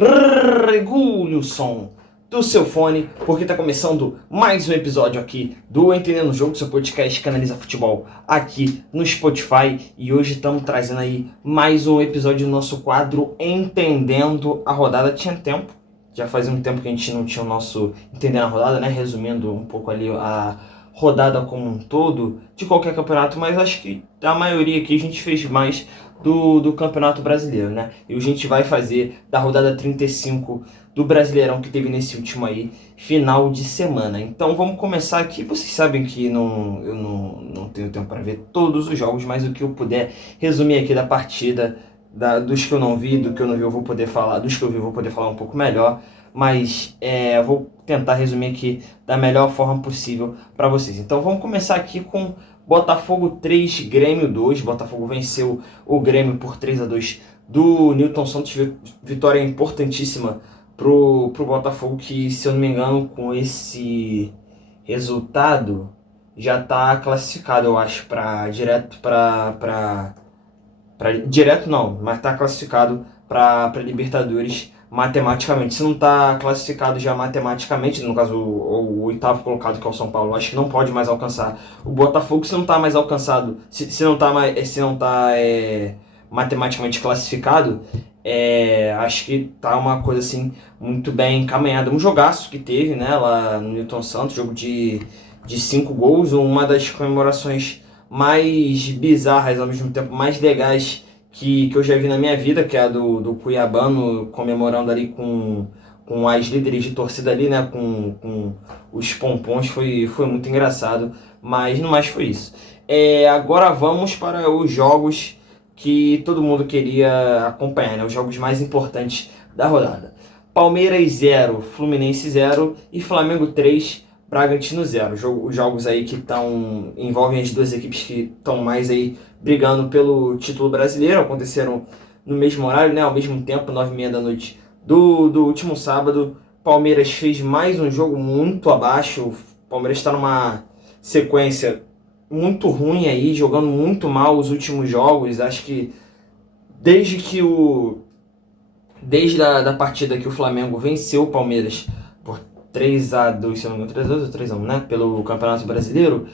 Regule o som do seu fone, porque tá começando mais um episódio aqui do Entendendo o Jogo, seu podcast que analisa futebol aqui no Spotify. E hoje estamos trazendo aí mais um episódio do nosso quadro Entendendo a Rodada. Tinha tempo, já fazia um tempo que a gente não tinha o nosso Entendendo a Rodada, né? Resumindo um pouco ali a rodada como um todo de qualquer campeonato, mas acho que a maioria aqui a gente fez mais do Campeonato Brasileiro, né? E a gente vai fazer da rodada 35 do Brasileirão que teve nesse último aí, final de semana. Então vamos começar aqui. Vocês sabem que eu não tenho tempo para ver todos os jogos, mas o que eu puder resumir aqui da partida, dos que eu não vi, do que eu não vi eu vou poder falar, dos que eu vi eu vou poder falar um pouco melhor, mas eu vou tentar resumir aqui da melhor forma possível para vocês. Então vamos começar aqui com Botafogo 3, Grêmio 2. Botafogo venceu o Grêmio por 3-2 do Newton Santos. Vitória importantíssima pro Botafogo, que, se eu não me engano, com esse resultado já está classificado, eu acho, direto não, mas está classificado para Libertadores matematicamente. Se não está classificado já matematicamente, no caso o oitavo colocado, que é o São Paulo, acho que não pode mais alcançar o Botafogo. Se não está mais alcançado, se não está matematicamente classificado, acho que tá uma coisa assim muito bem encaminhada. Um jogaço que teve, né, lá no Newton Santos, jogo de 5 gols, uma das comemorações mais bizarras, ao mesmo tempo mais legais que eu já vi na minha vida, que é a do Cuiabano comemorando ali com as líderes de torcida ali, né, com os pompons. Foi muito engraçado, mas no mais foi isso. Agora vamos para os jogos que todo mundo queria acompanhar, né, os jogos mais importantes da rodada. Palmeiras 0, Fluminense 0 e Flamengo 3, Bragantino 0. Os jogos aí que envolvem as duas equipes que estão mais aí brigando pelo título brasileiro, aconteceram no mesmo horário, né, ao mesmo tempo, 9h30 da noite do último sábado. Palmeiras fez mais um jogo muito abaixo. O Palmeiras está numa sequência muito ruim aí, jogando muito mal os últimos jogos. Acho que desde a partida que o Flamengo venceu o Palmeiras por 3-2, se não me engano, 3-2 ou 3-1, né, pelo Campeonato Brasileiro,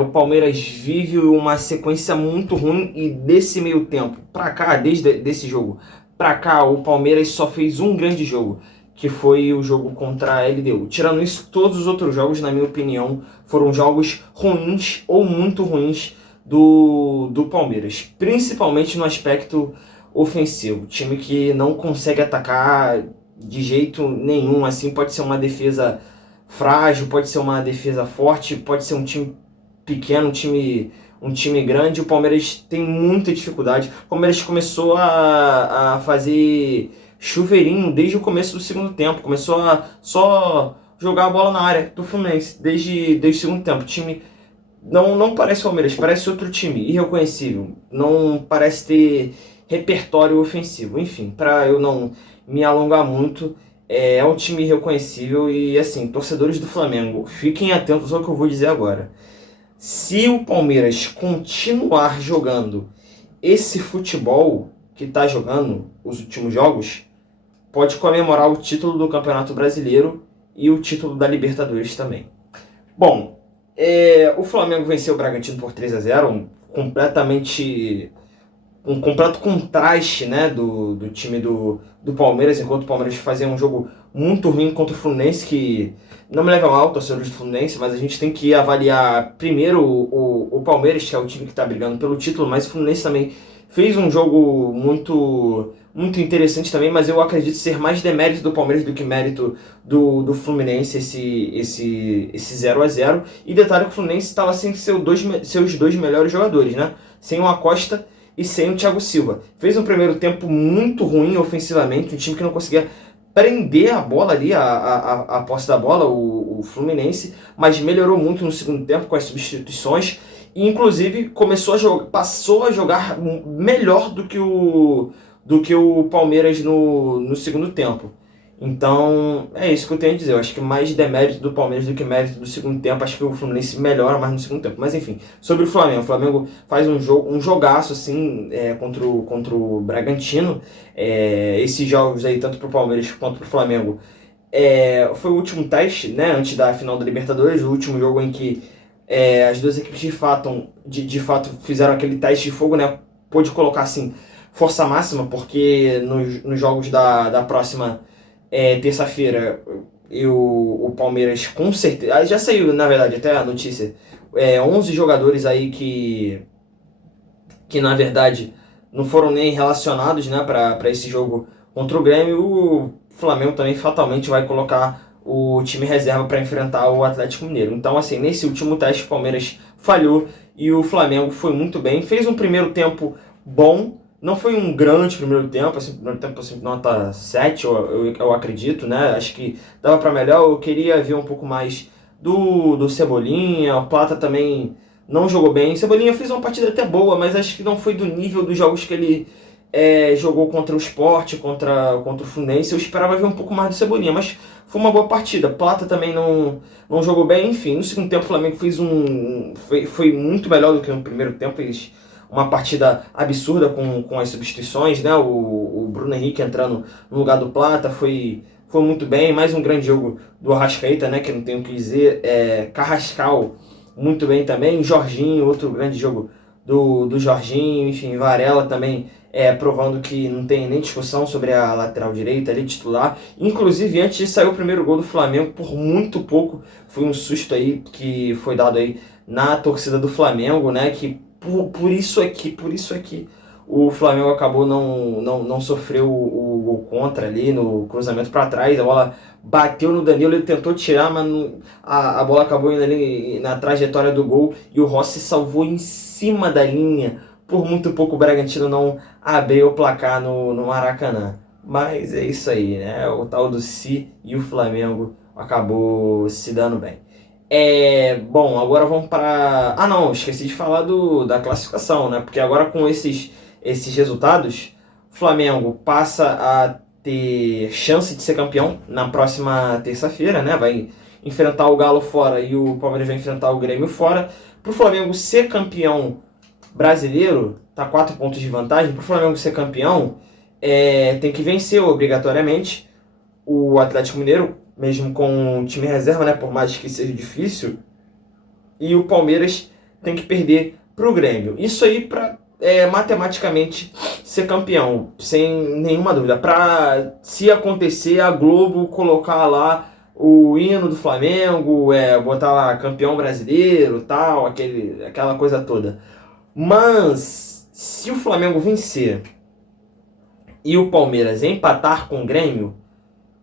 o Palmeiras vive uma sequência muito ruim. E desse meio tempo pra cá, desse jogo pra cá, o Palmeiras só fez um grande jogo, que foi o jogo contra a LDU. Tirando isso, todos os outros jogos, na minha opinião, foram jogos ruins ou muito ruins do Palmeiras, principalmente no aspecto ofensivo. Time que não consegue atacar de jeito nenhum. Assim, pode ser uma defesa frágil, pode ser uma defesa forte, pode ser um time pequeno, um time grande. O Palmeiras tem muita dificuldade. O Palmeiras começou a fazer chuveirinho desde o começo do segundo tempo. Começou a só jogar a bola na área do Fluminense desde o segundo tempo. O time não parece Palmeiras, parece outro time, irreconhecível. Não parece ter repertório ofensivo. Enfim, para eu não me alongar muito, é um time irreconhecível. E assim, torcedores do Flamengo, fiquem atentos ao que eu vou dizer agora. Se o Palmeiras continuar jogando esse futebol que está jogando os últimos jogos, pode comemorar o título do Campeonato Brasileiro e o título da Libertadores também. Bom, o Flamengo venceu o Bragantino por 3-0, um completo contraste, né, do time do Palmeiras, enquanto o Palmeiras fazia um jogo muito ruim contra o Fluminense, que não me leva mal, torcedores do Fluminense, mas a gente tem que avaliar primeiro o Palmeiras, que é o time que está brigando pelo título, mas o Fluminense também fez um jogo muito interessante também, mas eu acredito ser mais demérito do Palmeiras do que mérito do Fluminense esse 0-0. E detalhe que o Fluminense estava sem seus dois melhores jogadores, né? Sem o Acosta e sem o Thiago Silva. Fez um primeiro tempo muito ruim ofensivamente, um time que não conseguia prender a bola ali, a posse da bola, o Fluminense, mas melhorou muito no segundo tempo com as substituições. E inclusive passou a jogar melhor do que o Palmeiras no segundo tempo. Então, é isso que eu tenho a dizer. Eu acho que mais demérito do Palmeiras do que mérito do segundo tempo. Acho que o Fluminense melhora mais no segundo tempo. Mas enfim, sobre o Flamengo faz um jogaço assim contra o Bragantino. Esses jogos aí, tanto pro Palmeiras quanto pro Flamengo, foi o último teste, né, antes da final da Libertadores, o último jogo em que as duas equipes de fato fizeram aquele teste de fogo, né? Pôde colocar assim, força máxima, porque nos jogos da próxima terça-feira o Palmeiras com certeza. Já saiu, na verdade, até a notícia. 11 jogadores aí que na verdade não foram nem relacionados, né, para esse jogo contra o Grêmio. O Flamengo também fatalmente vai colocar o time reserva para enfrentar o Atlético Mineiro. Então, assim, nesse último teste o Palmeiras falhou e o Flamengo foi muito bem. Fez um primeiro tempo bom, não foi um grande primeiro tempo, assim, primeiro tempo assim, nota 7, eu acredito, né? Acho que dava para melhor. Eu queria ver um pouco mais do Cebolinha. O Plata também não jogou bem. Cebolinha fez uma partida até boa, mas acho que não foi do nível dos jogos que ele jogou contra o Sport, contra o Fluminense. Eu esperava ver um pouco mais do Cebolinha, mas foi uma boa partida. Plata também não jogou bem. Enfim, no segundo tempo o Flamengo foi muito melhor do que no primeiro tempo. Fez uma partida absurda com as substituições, né? O Bruno Henrique entrando no lugar do Plata foi muito bem. Mais um grande jogo do Arrascaeta, né? Que não tenho o que dizer. Carrascal muito bem também. Jorginho, outro grande jogo do Jorginho. Enfim, Varela também provando que não tem nem discussão sobre a lateral direita ali, titular. Inclusive, antes de sair o primeiro gol do Flamengo, por muito pouco, foi um susto aí que foi dado aí na torcida do Flamengo, né? Que por isso aqui, o Flamengo acabou não sofreu o gol contra ali no cruzamento para trás. A bola bateu no Danilo, ele tentou tirar, mas a bola acabou indo ali na trajetória do gol e o Rossi salvou em cima da linha. Por muito pouco o Bragantino não abriu o placar no Maracanã. Mas é isso aí, né? O tal do Si e o Flamengo acabou se dando bem. Bom, agora vamos para... Ah, não, esqueci de falar da classificação, né? Porque agora com esses resultados, o Flamengo passa a ter chance de ser campeão na próxima terça-feira, né? Vai enfrentar o Galo fora e o Palmeiras vai enfrentar o Grêmio fora. Para o Flamengo ser campeão brasileiro, tá 4 pontos de vantagem. Para o Flamengo ser campeão, tem que vencer obrigatoriamente o Atlético Mineiro, mesmo com o time reserva, né, por mais que seja difícil, e o Palmeiras tem que perder para o Grêmio. Isso aí para matematicamente ser campeão, sem nenhuma dúvida. Para, se acontecer, a Globo colocar lá o hino do Flamengo, botar lá campeão brasileiro, tal, aquela coisa toda. Mas se o Flamengo vencer e o Palmeiras empatar com o Grêmio,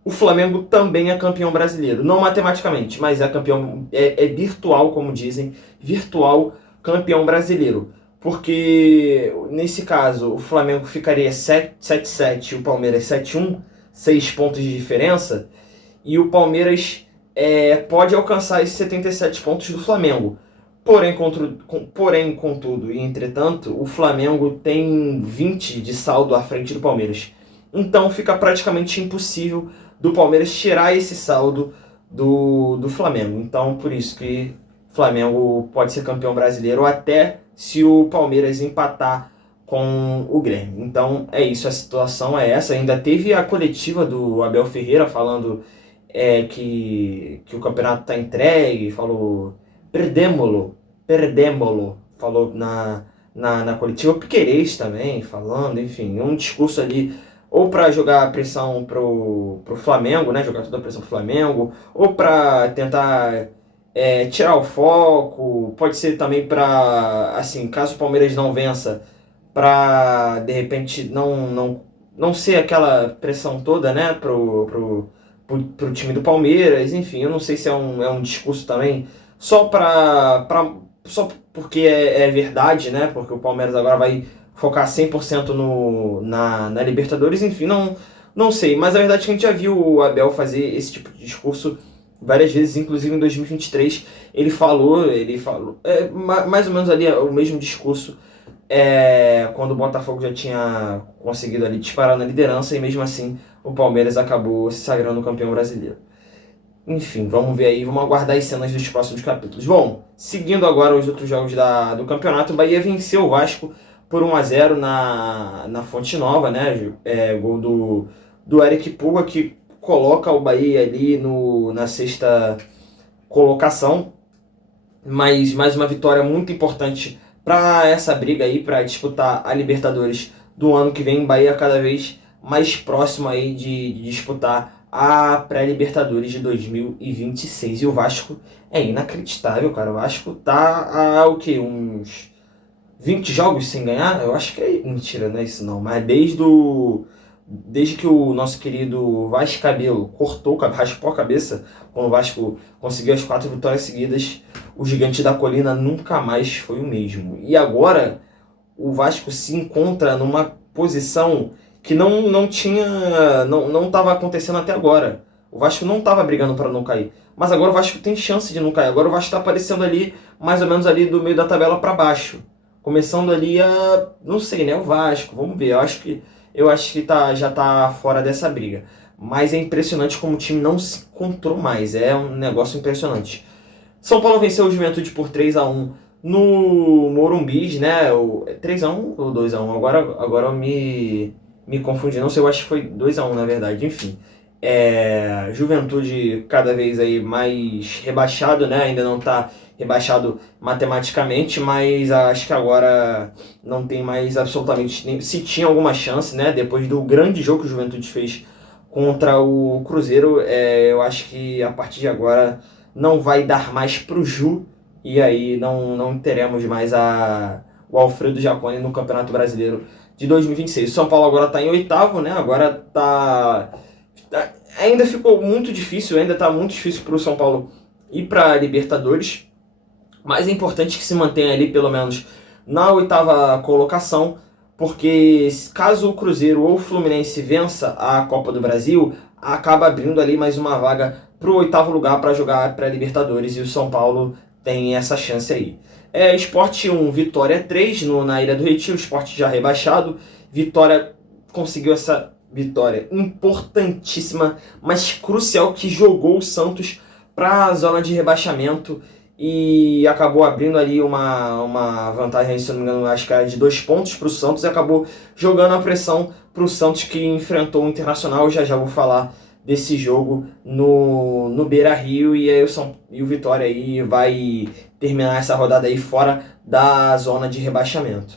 o Flamengo também é campeão brasileiro. Não matematicamente, mas é campeão, virtual, como dizem, virtual campeão brasileiro. Porque nesse caso o Flamengo ficaria 7-7 e o Palmeiras 7-1, 6 pontos de diferença, e o Palmeiras pode alcançar esses 77 pontos do Flamengo. Porém, contudo e entretanto, o Flamengo tem 20 de saldo à frente do Palmeiras. Então fica praticamente impossível do Palmeiras tirar esse saldo do Flamengo. Então por isso que o Flamengo pode ser campeão brasileiro até se o Palmeiras empatar com o Grêmio. Então é isso, a situação é essa. Ainda teve a coletiva do Abel Ferreira falando que o campeonato está entregue, falou perdémolo, falou na coletiva. O Piquerez também falando, enfim, um discurso ali ou para jogar pressão pro Flamengo, né, jogar toda a pressão pro Flamengo, ou para tentar tirar o foco, pode ser também para, assim, caso o Palmeiras não vença, para de repente não ser aquela pressão toda, né, pro time do Palmeiras. Enfim, eu não sei se é um discurso também só só porque é verdade, né? Porque o Palmeiras agora vai focar 100% na Libertadores. Enfim, não sei. Mas a verdade é que a gente já viu o Abel fazer esse tipo de discurso várias vezes, inclusive em 2023. Ele falou mais ou menos ali o mesmo discurso quando o Botafogo já tinha conseguido ali disparar na liderança, e mesmo assim o Palmeiras acabou se sagrando campeão brasileiro. Enfim, vamos ver aí, vamos aguardar as cenas dos próximos capítulos. Bom, seguindo agora os outros jogos do campeonato, o Bahia venceu o Vasco por 1-0 na Fonte Nova, né? Gol do Eric Pulga, que coloca o Bahia ali na sexta colocação. Mas mais uma vitória muito importante para essa briga aí, para disputar a Libertadores do ano que vem. Bahia cada vez mais próximo aí de disputar a pré-Libertadores de 2026. E o Vasco é inacreditável, cara. O Vasco tá há o quê? Uns 20 jogos sem ganhar? Eu acho que é... Mentira, não é isso não. Mas desde que o nosso querido Vasco Cabelo raspou a cabeça, quando o Vasco conseguiu as 4 vitórias seguidas, o Gigante da Colina nunca mais foi o mesmo. E agora o Vasco se encontra numa posição que não estava acontecendo até agora. O Vasco não estava brigando para não cair. Mas agora o Vasco tem chance de não cair. Agora o Vasco está aparecendo ali, mais ou menos ali do meio da tabela para baixo. Começando ali não sei, né? O Vasco, vamos ver. Eu acho que já está fora dessa briga. Mas é impressionante como o time não se encontrou mais. É um negócio impressionante. São Paulo venceu o Juventude por 3-1 no Morumbi, né? 3-1 ou 2-1? Agora eu me confundi. Não sei, eu acho que foi 2-1 na verdade. Enfim. Juventude cada vez aí mais rebaixado, né? Ainda não está rebaixado matematicamente, mas acho que agora não tem mais absolutamente nem... Se tinha alguma chance, né? Depois do grande jogo que o Juventude fez contra o Cruzeiro, eu acho que a partir de agora não vai dar mais pro Ju, e aí não teremos mais o Alfredo Jaconi no Campeonato Brasileiro de 2026. O São Paulo agora está em 8º, né? Agora ainda ficou muito difícil, ainda está muito difícil para o São Paulo ir para a Libertadores, mas é importante que se mantenha ali pelo menos na 8ª colocação, porque caso o Cruzeiro ou o Fluminense vença a Copa do Brasil, acaba abrindo ali mais uma vaga para o 8º lugar para jogar pré-Libertadores, e o São Paulo tem essa chance aí. Sport 1, Vitória 3 na Ilha do Retiro, Sport já rebaixado. Vitória conseguiu essa vitória importantíssima, mas crucial, que jogou o Santos para a zona de rebaixamento e acabou abrindo ali uma vantagem, se não me engano, acho que era de 2 pontos para o Santos, e acabou jogando a pressão para o Santos, que enfrentou o Internacional. Já vou falar desse jogo no Beira-Rio, e aí o Vitória aí vai terminar essa rodada aí fora da zona de rebaixamento.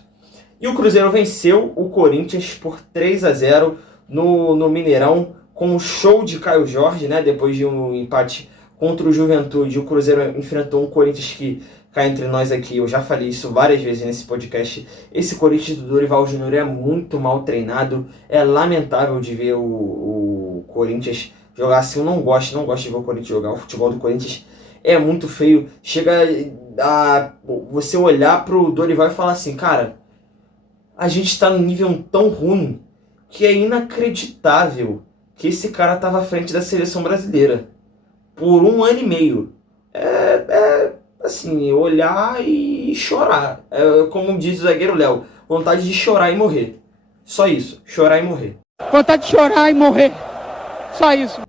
E o Cruzeiro venceu o Corinthians por 3-0 no Mineirão, com um show de Caio Jorge, né? Depois de um empate contra o Juventude, o Cruzeiro enfrentou um Corinthians que, cá entre nós aqui, eu já falei isso várias vezes nesse podcast, esse Corinthians do Dorival Júnior é muito mal treinado, é lamentável de ver o Corinthians jogar assim. Eu não gosto de ver o Corinthians jogar. O futebol do Corinthians é muito feio. Chega a você olhar pro Dorival e falar assim, cara, a gente tá num nível tão ruim que é inacreditável que esse cara tava à frente da seleção brasileira por 1 ano e meio. Assim, olhar e chorar. Como diz o zagueiro Léo, vontade de chorar e morrer. Só isso, chorar e morrer. Vontade de chorar e morrer. Só isso.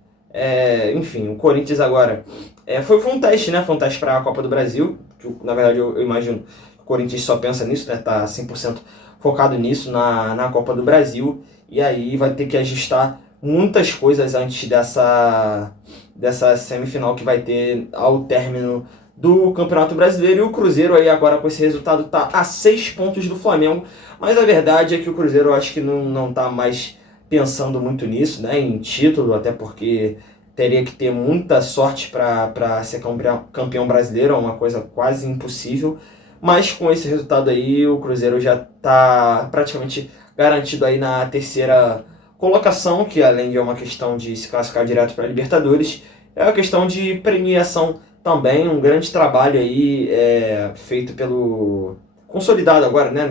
Enfim, o Corinthians agora... Foi um teste, né? Foi um teste para a Copa do Brasil. Que, na verdade, eu imagino que o Corinthians só pensa nisso, né? Tá 100% focado nisso, na Copa do Brasil. E aí vai ter que ajustar muitas coisas antes dessa semifinal que vai ter ao término do Campeonato Brasileiro. E o Cruzeiro aí agora com esse resultado tá a 6 pontos do Flamengo. Mas a verdade é que o Cruzeiro, eu acho que não tá mais pensando muito nisso, né? Em título, até porque teria que ter muita sorte para ser campeão brasileiro, é uma coisa quase impossível. Mas com esse resultado aí, o Cruzeiro já está praticamente garantido aí na 3ª colocação, que além de uma questão de se classificar direto para a Libertadores, é uma questão de premiação também. Um grande trabalho aí feito consolidado agora, né,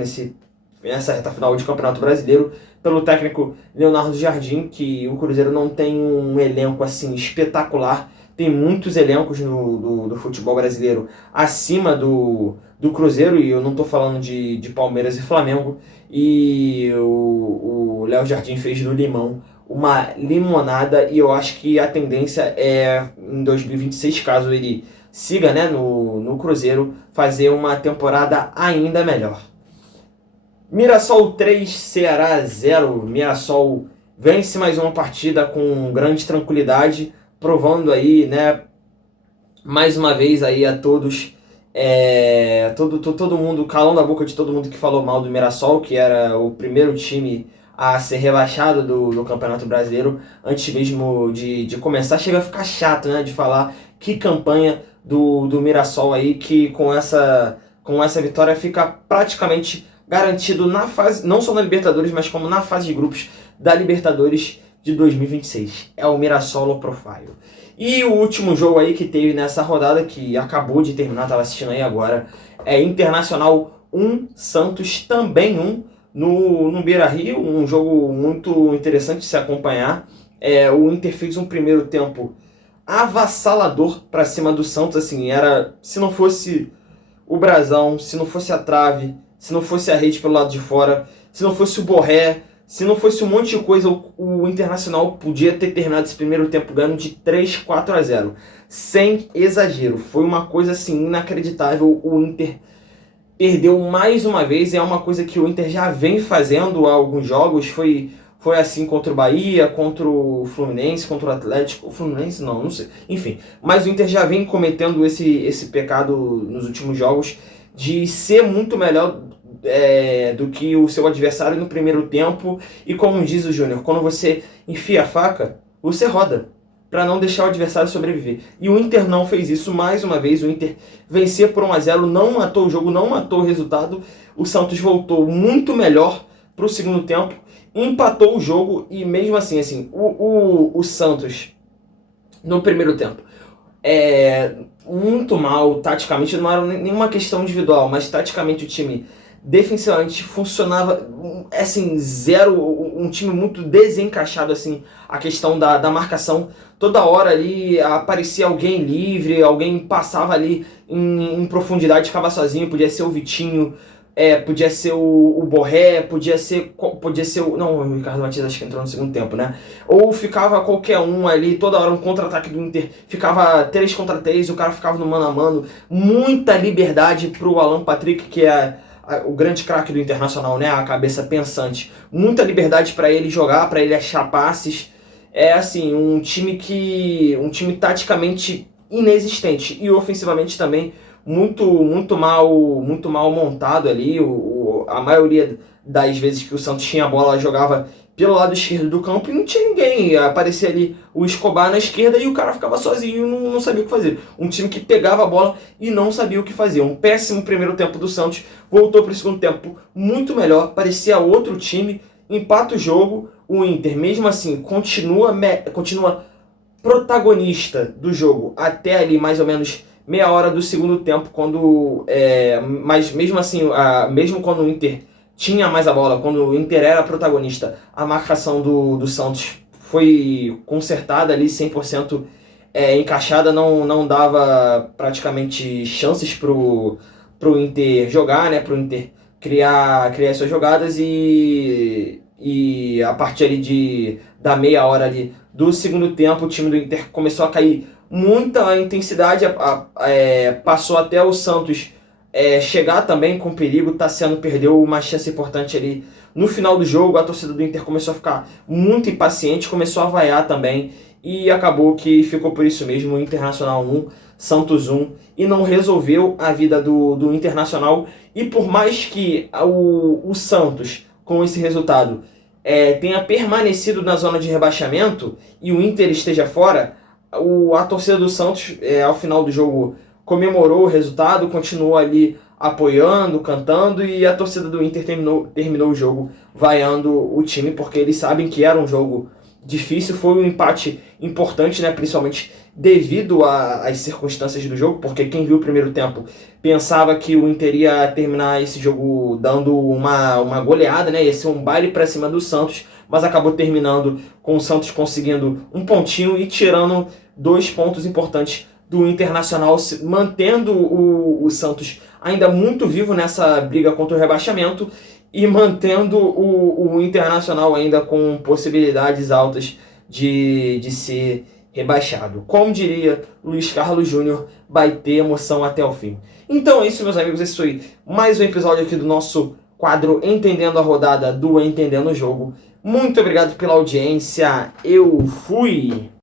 nessa reta final de Campeonato Brasileiro, pelo técnico Leonardo Jardim, que o Cruzeiro não tem um elenco assim espetacular. Tem muitos elencos do futebol brasileiro acima do Cruzeiro, e eu não estou falando de Palmeiras e Flamengo, e o Léo Jardim fez do Limão uma limonada, e eu acho que a tendência é em 2026, caso ele siga, né, no Cruzeiro, fazer uma temporada ainda melhor. Mirassol 3, Ceará 0. Mirassol vence mais uma partida com grande tranquilidade, provando aí, né, mais uma vez aí a todos, todo mundo, calando a boca de todo mundo que falou mal do Mirassol, que era o primeiro time a ser rebaixado do Campeonato Brasileiro, antes mesmo de começar. Chega a ficar chato, né, de falar que campanha do Mirassol aí, que com essa vitória fica praticamente garantido na fase, não só na Libertadores, mas como na fase de grupos da Libertadores de 2026. É o Mirassol Low Profile. E o último jogo aí que teve nessa rodada, que acabou de terminar, estava assistindo aí agora, é Internacional 1, Santos também 1, no Beira-Rio, um jogo muito interessante de se acompanhar. O Inter fez um primeiro tempo avassalador para cima do Santos, assim, se não fosse o brasão, se não fosse a trave, se não fosse a rede pelo lado de fora, se não fosse o Borré, se não fosse um monte de coisa, o Internacional podia ter terminado esse primeiro tempo ganhando de 3-4-0. Sem exagero. Foi uma coisa assim inacreditável. O Inter perdeu mais uma vez. É uma coisa que o Inter já vem fazendo há alguns jogos. Foi assim contra o Bahia, contra o Fluminense, contra o Atlético. O Fluminense não sei. Enfim, mas o Inter já vem cometendo esse pecado nos últimos jogos de ser muito melhor do que o seu adversário no primeiro tempo. E como diz o Júnior, quando você enfia a faca, você roda, para não deixar o adversário sobreviver. E o Inter não fez isso mais uma vez. O Inter vencia por 1-0, não matou o jogo, não matou o resultado. O Santos voltou muito melhor para o segundo tempo, empatou o jogo, e mesmo assim o Santos no primeiro tempo muito mal taticamente. Não era nenhuma questão individual, mas taticamente o time defensivamente funcionava assim, zero, um time muito desencaixado, assim, a questão da marcação. Toda hora ali aparecia alguém livre, alguém passava ali em profundidade, ficava sozinho. Podia ser o Vitinho, podia ser o Borré, podia ser não, o Ricardo Matias acho que entrou no segundo tempo, né? Ou ficava qualquer um ali, toda hora um contra-ataque do Inter, ficava 3 contra 3, o cara ficava no mano a mano. Muita liberdade pro Alan Patrick, que é o grande craque do Internacional, né? A cabeça pensante. Muita liberdade para ele jogar, para ele achar passes. É assim, um time taticamente inexistente e ofensivamente também muito mal montado ali. A maioria das vezes que o Santos tinha a bola, jogava pelo lado esquerdo do campo e não tinha ninguém. Aparecia ali o Escobar na esquerda e o cara ficava sozinho, não sabia o que fazer. Um time que pegava a bola e não sabia o que fazer. Um péssimo primeiro tempo do Santos, voltou para o segundo tempo muito melhor, parecia outro time, empata o jogo. O Inter, mesmo assim, continua protagonista do jogo até ali mais ou menos meia hora do segundo tempo, mas mesmo assim, mesmo quando o Inter tinha mais a bola, quando o Inter era protagonista, a marcação do Santos foi consertada ali, 100% encaixada, não dava praticamente chances pro Inter jogar, né, pro Inter criar suas jogadas. E a partir ali da meia hora ali do segundo tempo, o time do Inter começou a cair muita intensidade, passou até o Santos chegar também com perigo. Tassiano perdeu uma chance importante ali no final do jogo. A torcida do Inter começou a ficar muito impaciente, começou a vaiar também, e acabou que ficou por isso mesmo, Internacional 1, Santos 1, e não resolveu a vida do Internacional. E por mais que o Santos, com esse resultado, tenha permanecido na zona de rebaixamento e o Inter esteja fora, a torcida do Santos, ao final do jogo, comemorou o resultado, continuou ali apoiando, cantando, e a torcida do Inter terminou o jogo vaiando o time, porque eles sabem que era um jogo difícil. Foi um empate importante, né, principalmente devido às circunstâncias do jogo, porque quem viu o primeiro tempo pensava que o Inter ia terminar esse jogo dando uma goleada, né, ia ser um baile para cima do Santos, mas acabou terminando com o Santos conseguindo um pontinho e tirando 2 pontos importantes do Internacional, mantendo o Santos ainda muito vivo nessa briga contra o rebaixamento. e mantendo o Internacional ainda com possibilidades altas de ser rebaixado. Como diria Luiz Carlos Júnior, vai ter emoção até o fim. Então é isso, meus amigos, esse foi mais um episódio aqui do nosso quadro Entendendo a Rodada do Entendendo o Jogo. Muito obrigado pela audiência, eu fui!